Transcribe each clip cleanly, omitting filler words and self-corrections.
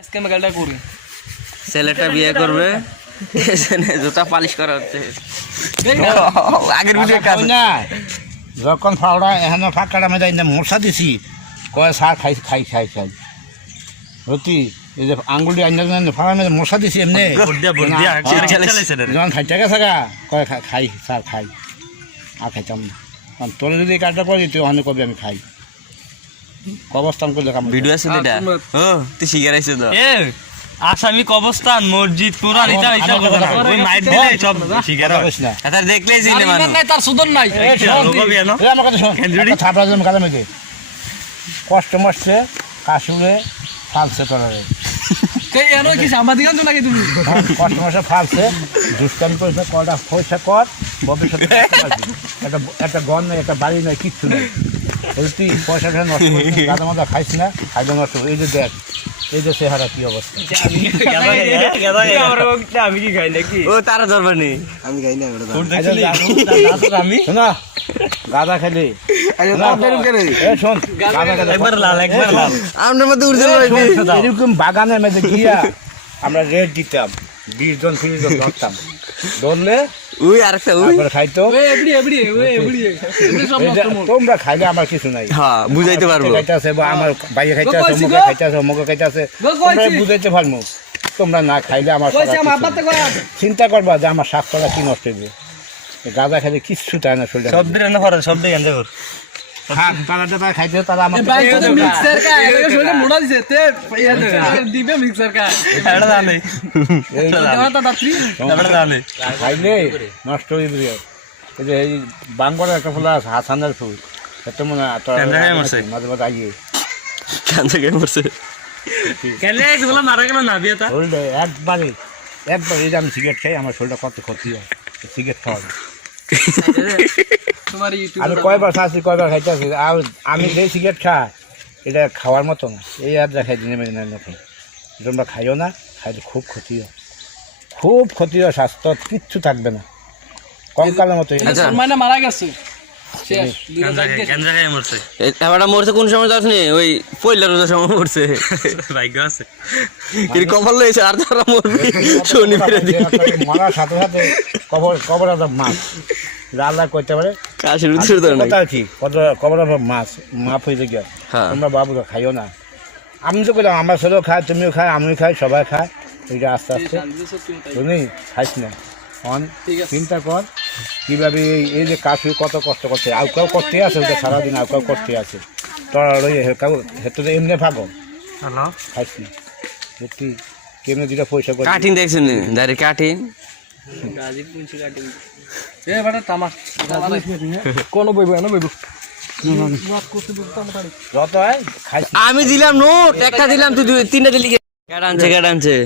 আজকে আমি গালটা করি ছেলেটা বিয়ে করবে জুতা পালিশ করা হচ্ছে আগের ভিডিও কাজ না যখন ফাওড়া এখানে ফাঁকাটা মেয়েটা ইন্দা মশা দিছি কয় সার খাই খাই খাই খাই সত্যি এই যে আঙ্গুলি আইনা ফাঁকা মেয়ে মশা দিছি এমনি যখন খাইতে গেছে গা কয় খাই সার খাই আর খাইতাম না কারণ তোর যদি এই কাজটা করি তুই ওখানে কবি আমি খাই কবস্থান করলে ভিডিও আছে এটা ও তুই শিখার আইছিস তো আসামি কবরস্থান মসজিদ পুরান এটা এটা কথা না ওই মাইট দিলে সব শিকার হয় না এটা দেখলেই চিনে মানুষ নাই তার সুদন নাই আমার কথা শোন থাপড়া জন্য কালে মেয়েকে কষ্ট মরছে কাশুরে ফালছে তোরে কে এনো কি সাংবাদিক আনছো নাকি তুমি কষ্ট মরছে ফালছে দুষ্টামি করেছে কটা পয়সা কর ভবিষ্যতে একটা ঘর নেই একটা বাড়ি নেই কিচ্ছু নেই তুই পয়সাটা নষ্ট করছিস গাঁদা মাদা খাইস না খাইলে নষ্ট এই যে দেখ এই যে চেহারা কি অবস্থা আমি কি খাই নাকি ও তারা ধরবে নি আমি গাই না আমি শোনা গাঁদা খেলে শোন একবার লাল আমরা মধ্যে উড়ছে এরকম বাগানের মধ্যে গিয়া আমরা রেট দিতাম 20 জন 30 জন ধরতাম ধরলে ওই আরেকটা ওই খাইতো তোমরা খাইলে আমার কিছু নাই হ্যাঁ বুঝাইতে পারবো খাইতেছে বা আমার বাইরে খাইতেছে মুখে খাইতেছে মুখে খাইতেছে তোমরা বুঝাইতে পারবো তোমরা না খাইলে আমার চিন্তা করবা যে আমার স্বাস্থ্যটা কি নষ্ট হইবে গাঁদা খাইলে কিচ্ছু তাই না শরীরে সব দিন না করে সব দিন এনজয় কর হ্যাঁ তারা খাইতে তারা আমার মিক্সার কা এটাকে শরীরে মোড়া দিছে তে দিবে মিক্সার কা এটা জানে এটা দাত্রি এটা জানে খাইলে নষ্ট হয়ে যাবে এই যে এই বাঙ্গলের একটা ফুল আছে হাসানের ফুল এটা মনে মাঝে মাঝে আইয়ে কেন থেকে মরছে কেন এগুলো মারা গেল না বিয়েটা শরীরে একবার এই যে আমি সিগারেট খাই আমার শরীরটা কত ক্ষতি হয় সিগারেট খাওয়া তোমার আমি কয়বার খাচ্ছি কয়বার খাইতেছি আর আমি যে সিগারেট খাই এটা খাওয়ার মতো না এই আর দেখাই দিনে মেনে নতুন তোমরা খাইও না খাইলে খুব ক্ষতি হয় স্বাস্থ্য কিচ্ছু থাকবে না কঙ্কালের মতো মানে মারা গেছে এবারটা মরছে কোন সময় যাস নি ওই পয়লা রোজার সময় মরছে ভাগ্য আছে কিন্তু কপাল লইছে আর তারা মরবি শনিবারে দিন মরার সাথে সাথে কবর মাছ আল্লাহ করতে পারে কাশির উৎসর ধরে না কি কবর মাছ মাফ হয়েছে গিয়া হ্যাঁ তোমরা বাবুরা খাইও না আমি তো বললাম আমার ছেলেও খায় তুমিও খায় আমিও খাই সবাই খায় এইটা আস্তে আস্তে শুনি খাইস না চিন্তা কর কীভাবে এই যে কাশি কত কষ্ট করছে আর কেউ করতে আছে ওইটা সারাদিন আর কেউ করতে আছে তোর ওই হেতু এমনি ভাগো খাইস না সত্যি কেমনি দুটা পয়সা করে কাটিং দেখছেন দাঁড়িয়ে কাটিং কোন বইব না বইব যত হয় খাইস আমি দিলাম নোট একটা দিলাম তুই তিনটা দিলি কেডা আনছে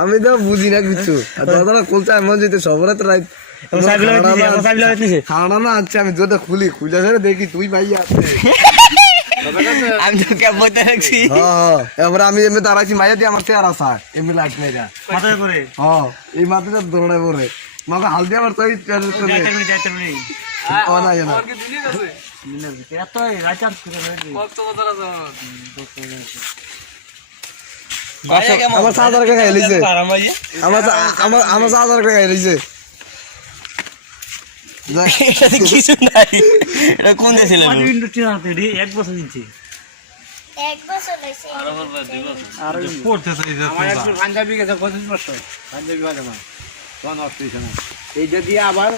আমি তো বুঝি না কিছু দাদা খুলছে এমন যেতে সবরা তো খাওয়া না আচ্ছা আমি যেটা খুলে দেখি তুই ভাই আছে আমি তো ক্যাব বইতে রাখছি এবার আমি এমনি দাঁড়াইছি মাইয়া দিয়ে আমার চেয়ার আসা এমনি লাইট মেয়েরা মাথায় করে এই মাথাটা দৌড়ায় পরে মাকে হাল দিয়ে আমার তো আমার 7,000 টাকা খাই লিছে আমার 7,000 টাকা খাই লিছে কিছু নাই এটা কোন দেশে এক বছর দিচ্ছি পাঞ্জাবি গেছে 25 বছর পাঞ্জাবি হয় না তখন নষ্ট হয়েছে না এইটা দিয়ে আবার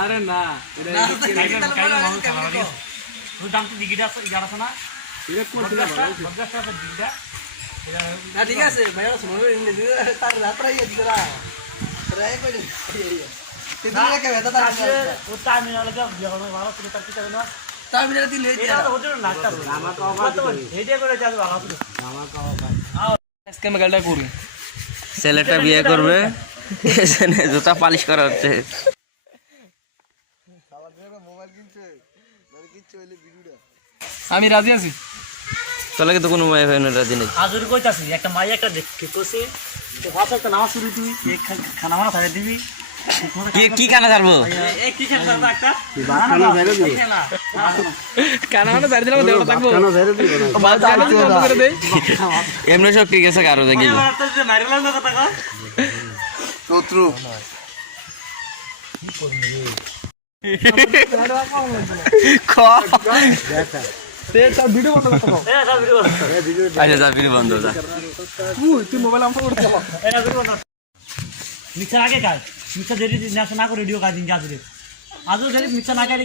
আরে না ঠিক আছে ছেলেটা বিয়ে করবে জুতা পালিশ করা হচ্ছে আমি রাজি আছি তাহলে কিন্তু কোনো মাই হয় না জিনিস আজুর কইতাছি একটা মাই একটা দেখে কইছে তো ভাষা তো নামাজ শুরু তুই এক খানা মানা থাকে দিবি কি কি কানা ছাড়বো এই কি খানা ছাড়বা একটা খানা ছেড়ে দিবি? কানা মানে জারি দিলাম দেওয়া থাকবো কেন ছেড়ে দিবি না? বাদ জানি বন্ধ করে দেই এমনি সব ঠিক আছে কারো দেখি নাইরালাম না কথা কও শত্রু তে তার ভিডিও বন্ধ করতে দাও এ সব ভিডিও আচ্ছা যা ভিডিও বন্ধ যা তুই মোবাইল আমটা করতে দাও এরা ভিডিও না মিক্সার আগে কাজ মিক্সার দেরি না করে রেডিও কাজ দিন আজু দেরি মিক্সার না করে